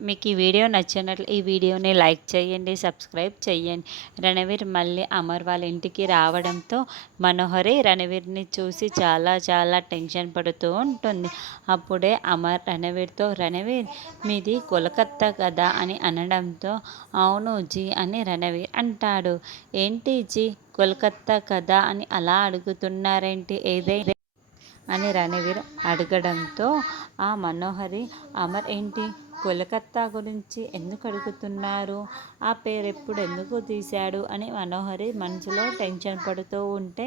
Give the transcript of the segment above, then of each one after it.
మీకు ఈ వీడియో నచ్చినట్లు ఈ వీడియోని లైక్ చేయండి, సబ్స్క్రైబ్ చేయండి. రణవీర్ మళ్ళీ అమర్ వాళ్ళ ఇంటికి రావడంతో మనోహరి రణవీర్ని చూసి చాలా చాలా టెన్షన్ పడుతూ ఉంటుంది. అప్పుడే అమర్ రణవీర్తో, రణవీర్ మీది కోలకత్తా కదా అని అనడంతో, అవును జీ అని రణవీర్ అంటాడు. ఏంటి జీ కోల్కత్తా కదా అని అలా అడుగుతున్నారేంటి, ఏదైనా అని రణవీర్ అడగడంతో ఆ మనోహరి, అమర్ ఏంటి కోలకత్తా గురించి ఎందుకు అడుగుతున్నారు, ఆ పేరు ఎప్పుడు ఎందుకు తీశాడు అని మనోహరి మనసులో టెన్షన్ పడుతూ ఉంటే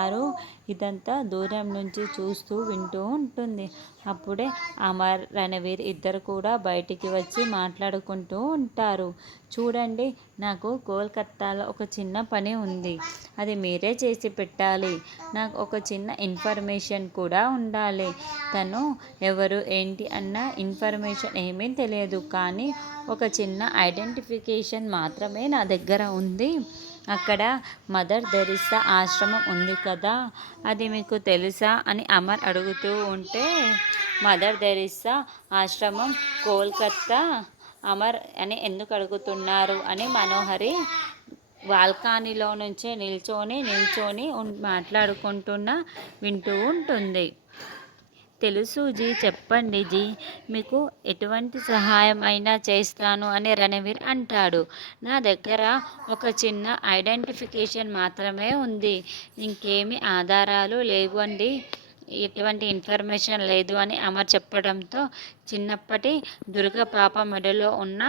ఆరు ఇదంతా దూరం నుంచి చూస్తూ వింటూ ఉంటుంది. అప్పుడే అమర్ రణవీర్ ఇద్దరు కూడా బయటికి వచ్చి మాట్లాడుకుంటూ ఉంటారు. చూడండి, నాకు కోల్కత్తాలో ఒక చిన్న పని ఉంది, అది మీరే చేసి పెట్టాలి. నాకు ఒక చిన్న ఇన్ఫర్మేషన్ కూడా ఉండాలి. తను ఎవరు ఏంటి అన్న ఇన్ఫర్మేషన్ ఏమీ తెలియదు, కానీ ఒక చిన్న ఐడెంటిఫికేషన్ మాత్రమే నా దగ్గర ఉంది. అక్కడ మదర్ తెరిసా ఆశ్రమం ఉంది కదా, అది మీకు తెలుసా అని అమర్ అడుగుతూ ఉంటే, మదర్ తెరిసా ఆశ్రమం కోల్కత్తా, అమర్ అని ఎందుకు అడుగుతున్నారు అని మనోహరి బాల్కనీలో నుంచే నిల్చొని మాట్లాడుకుంటున్న వింటూ ఉంటుంది. తెలుసు జీ, చెప్పండి జీ, మీకు ఎటువంటి సహాయం అయినా చేస్తాను అని రణవీర్ అంటాడు. నా దగ్గర ఒక చిన్న ఐడెంటిఫికేషన్ మాత్రమే ఉంది, ఇంకేమీ ఆధారాలు లేవండి, ఎటువంటి ఇన్ఫర్మేషన్ లేదు అని అమర్ చెప్పడంతో, చిన్నప్పటి దుర్గ పాప మెడలో ఉన్న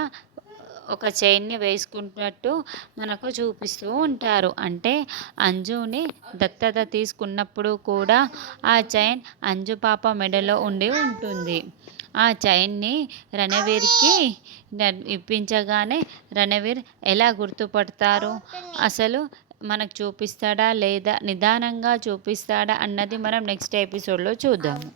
ఒక చైన్ని వేసుకున్నట్టు మనకు చూపిస్తూ ఉంటారు. అంటే అంజుని దత్తత తీసుకున్నప్పుడు కూడా ఆ చైన్ అంజు పాప మెడలో ఉండి ఉంటుంది. ఆ చైన్ని రణవీర్కి ఇప్పించగానే రణవీర్ ఎలా గుర్తుపడతారు, అసలు మనకు చూపిస్తాడా లేదా నిదానంగా చూపిస్తాడా అన్నది మనం నెక్స్ట్ ఎపిసోడ్లో చూద్దాము.